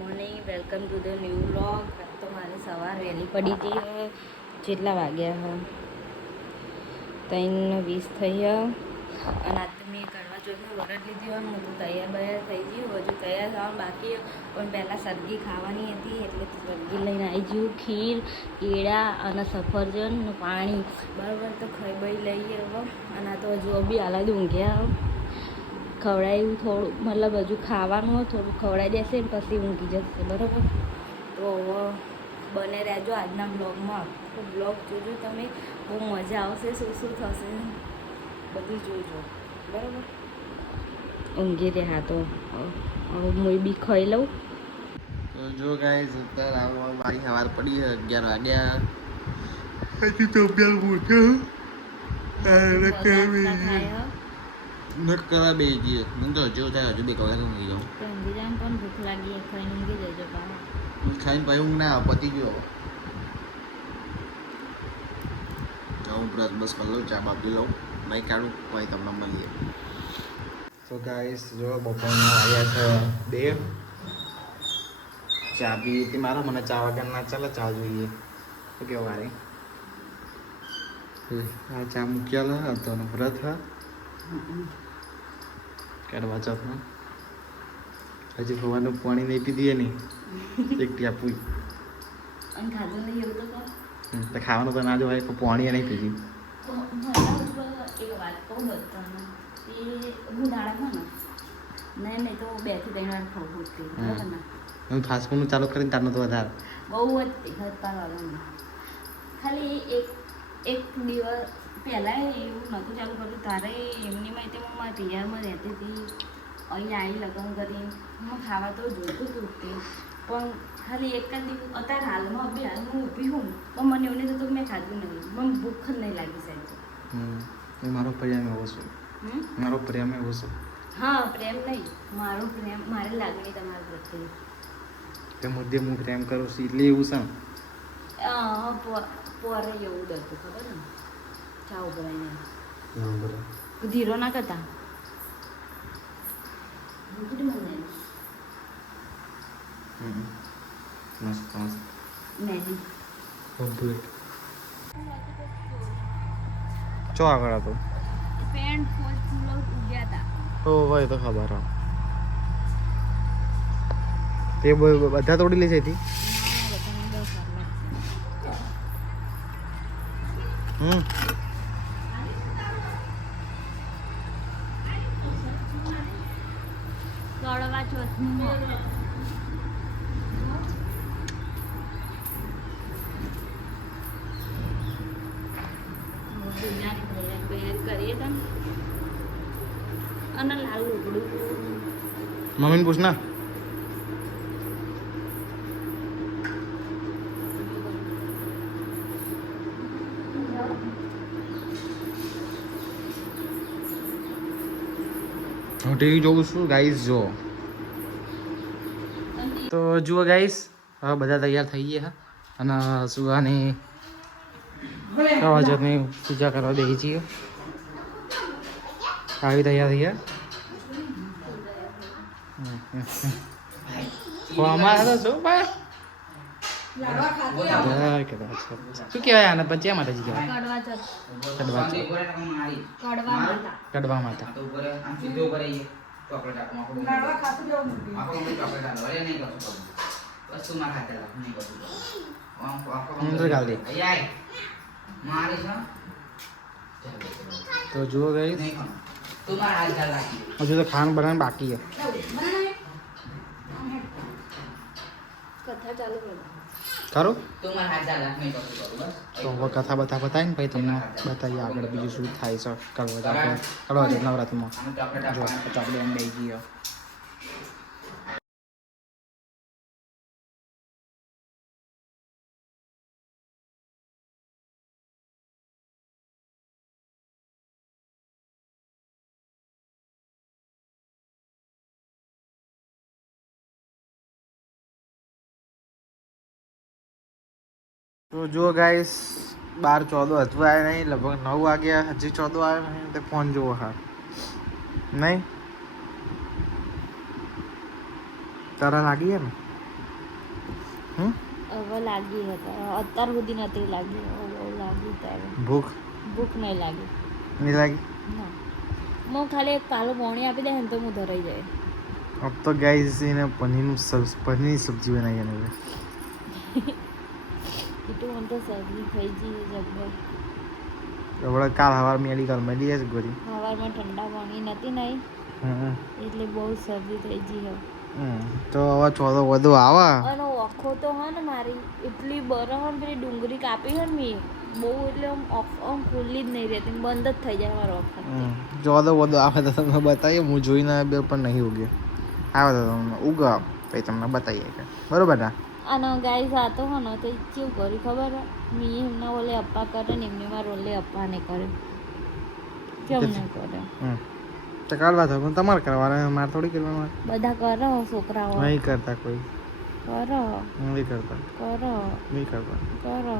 Morning, welcome to the new vlog. તો મારી સવાર વહેલી પડી ગઈ. જેટલા વાગ્યા હ 3:20 થઈ અને આજ તો મેં કરવા ચોથમાં વરદ લીધી હોય. હું તો તૈયાર થઈ ગયું. હજુ તૈયાર થવાનું બાકી પણ પહેલાં સરગી ખાવાની હતી એટલે સરગી લઈને આવી ગયું. ખીર, કેળા અને સફરજનનું પાણી બરાબર. તો ખાઈ બઈ લઈએ હવે. અને આ તો હજુ બી હાલ ઊંઘ્યા ખવડાવ્યું થોડું, મતલબ હજુ ખાવાનું હોય થોડું ખવડાવી દેશે ને પછી ઊંઘી જશે બરાબર. તો બને રહેજો આજના બ્લોગમાં. આખો બ્લોગ જોજો તમે, બહુ મજા આવશે. શું શું થશે બધું જોજો બરાબર. ઊંઘી રહ્યા તો હું બી ખાઈ લઉં. તો જો ગાઈસ અત્યારે મારી સવાર પડી 11 વાગ્યા. હજી તો અભ્યાસ પૂછો કરવા બે જઈએ. મને તો હજુ થાય હજુ 2 કલાક ઊંઘી જાઉં. ઊંઘી જાય પણ ભૂખ લાગી ખાઈને ઊંઘી જજો પાછા. ખાઈને પછી ઊંઘ ના આવે, પતી ગયો. હું બ્રશ બસ કરી લઉં, ચા બા પી લઉં, બાઈક કાઢું પછી તમને મળીએ. તો ગાઈસ જો બપોરના આવ્યા છે 2. ચા પી હતી મારો, મને ચા વગર ના ચાલે, ચા જોઈએ. તો કેવું વારે આ ચા મૂક્યા હતો ને વ્રત કરવા ચોથમાં હજી ભગવાનનું પાણી નહીં પીધીએ નહીં એક ટાપુ અને ખાધું નહીં એવું તો ખાવાનું તો ના જ હોય પણ પાણી નહીં પીધી. એક વાત કહું બધાને એ હું દાડા ખાને નહીં તો 2 થી 3 વાર ખાવું પૂરતી બરાબર ને. હું ફાસ્ટ ફૂડનું ચાલુ કરીને તારનું તો વધારે બહુ જ વાળવાનું. ખાલી એક દિવસ પહેલાં એવું નહોતું ચાલુ કર્યું તારે એમની માહિતી હું મારા પિયરમાં રહેતી હતી. અહીં આવી લગ્ન કરી હું ખાવા તો જોઈતું હતું તે પણ ખાલી એક જ દિવસ અત્યારે હાલમાં બી હાલ હું ઊભી હું પણ મને એવું નહીં થતું મેં ખાધું નહીં. મને ભૂખ જ નહીં લાગી સાહેબ. મારો પ્રેમ એવો છે. મારો પ્રેમ એવો છે. હા પ્રેમ નહીં, મારો પ્રેમ મારી લાગણી તમારા પ્રત્યે તે મુદ્દે હું પ્રેમ કરું છું એટલે એવું છે. પોરે એવું ડરતું ખબર ને ચા ઉભરાઈને બરાબર ધીરો ના કરતા મસ્ત મસ્ત મેગી કમ્પ્લીટ. ચો આગળ હતો પેન્ટ ફૂલ ફૂલો ઉગ્યા હતા. ઓ ભાઈ તો ખબર હો તે બધા તોડી લે છે હતી. કડવા ચોથનું કરીએ તમે અને લાલ ઉગડું મમ્મીને પૂછ ના. હું ટીવી જોઉં છું ગાઈસ. જો તો જુઓ ગાઈસ હવે બધા તૈયાર થઈ ગયા અને સુવાની અવાજની પૂજા કરવા દઈએ છીએ. આવી તૈયાર થઈ ગયા અમારા શું ભાઈ શું કહેવાય આને પછી માતાજી કહેવાય કડવા માતા. તો જુઓ ગઈ હજુ તો ખાવાનું બનાવવાનું બાકી છે. કથા ચાલુ કરો ખરું તો હવે કથા બતા બતાવીને પછી તમને બતાવીએ આગળ બીજું શું થાય છે. કરવા નવરાત્રિમાં જો ચોકડી એમ બે ગયો. તો જો ગાઈસ 12:14 હજુ આવ્યા નહીં, લગભગ 9 વાગ્યા હજી 14 આવ્યો નહીં. તે ફોન જુઓ હા નહીં તારા લાગી ગયા ને હવે લાગી હતા અત્યાર સુધી નથી લાગી હવે લાગી ત્યારે ભૂખ ભૂખ નહીં લાગી નહીં લાગી ના હું ખાલી એક કાલો પોણી આપી દે ને તો હું ધરાઈ જાય अब तो गाइस એને પનીરની સબ્જી બનાવી એને એટલું મને તો શરદી થઈ ગઈ જબર હવે કાલ સવાર મેડિકલ મળી જશે ગોરી સવારમાં ઠંડા પાણી નથી નહીં એટલે બહુ શરદી થઈ ગઈ હવે તો હવે ચોથો વધુ આવે અને ઓખો તો હે ને મારી એટલી બરફ પેલી ડુંગળી કાપી હે ને મેં બહુ એટલે આમ ખુલ્લી જ નહીં રહેતી બંધ જ થઈ જાય મારો ઓખો ચોથો વધુ આવે તો તમને બતાવીએ હું જોઈને બે પણ નહીં ઉગ્યો આવે તો તમને ઉગાવ પછી તમને બતાવીએ કે બરોબર ને અને ગાઈસ આ તો હે ને તો કેવું કર્યું ખબર હે મેં એમના ઓલે અપ્પા કરે ને એમને મારા ઓલે અપ્પા ને કરે કેમ નહીં કરે તો કરવા તો પણ તમારે કરવાના મારે થોડી કરવાનું બધા કરો છોકરાઓ નહીં કરતા કોઈ કરો નહીં કરતા કરો નહીં કરતા કરો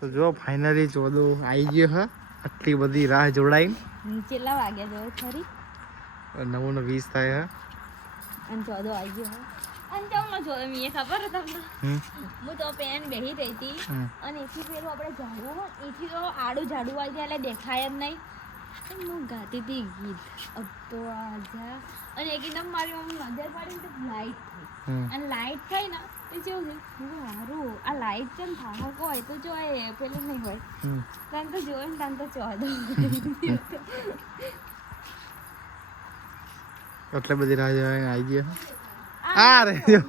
તો જો ફાઇનલી ચોદો આવી ગયો હા આટલી બધી રાહ જોડાઈ કેટલા વાગ્યા જો ખરી 9:20 થાય અને ચોદો આવી ગયો હે અને કેમ ન જોયો મેં ખબર હે તમને હું તો પેન બેહી રહી હતી અને એથી પેલું આપણે ઝાડવું હોય એથી તો આડું ઝાડવું આવી જાય એટલે દેખાય જ નહીં હું ગાતી હતી ગીત અબ તો આજા અને એકદમ મારી નજર પડી તો લાઈટ થઈ અને લાઈટ થઈ ને તો કેવું થયું સારું આ લાઈટ કેમ થાહક હોય તો જો એ પેલું નહીં હોય તાન તો જોયે ને તાન તો ચોદો એટલે બધી રાહ જોઈને આવી ગયો આ રે જો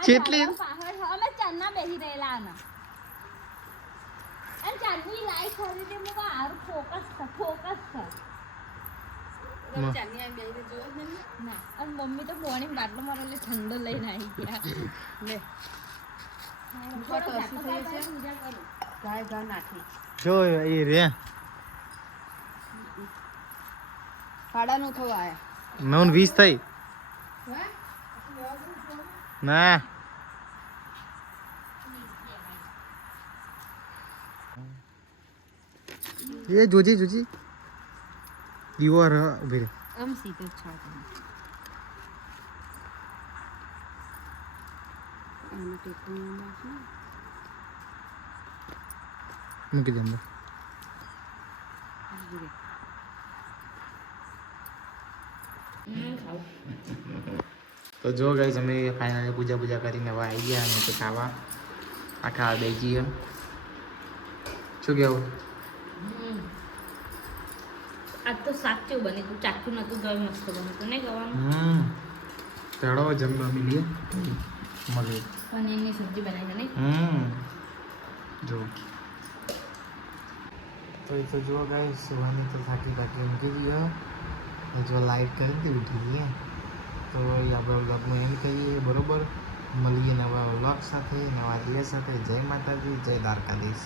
કેટલી અમે ચાંદના બેસી રહેલા આના અને ચાંદની લાઈટ ખરી તે મને આર ફોકસ ના અને મમ્મી તો મોર્નિંગ બાટલો મારો એટલે ઠંડો લઈને આવી ગયા લે જો એ રે ભાડાનું થવા આયા 9:20 થઈ ના એ જોજી દીવાર ઉભી રે આમ સીધો છો મૂકી દે અંદર તો જો ગાઈસ અમે ફાઇનલી પૂજા કરીને હવે આવી ગયા અને તો ખાવા આખા દઈ જઈએ શું કેવું આજ તો સાચું બની તું ચાખું નતું તો મસ્ત બન્યું તું નહીં કહેવાનું ચડો જમવા મિલીએ મળીએ પનીરની સબ્જી બનાવી છે નહીં જો તો એ તો જો ગાઈસ સુવાની તો થાકી ઊંઘી ગયો જો લાઈટ કરી હતી ઉઠી ગઈ તો એ આપણે વ્લોગમાં એમ કહીએ બરોબર મળીએ નવા વ્લોગ સાથે નવા દિવસ સાથે જય માતાજી જય દ્વારકાધીશ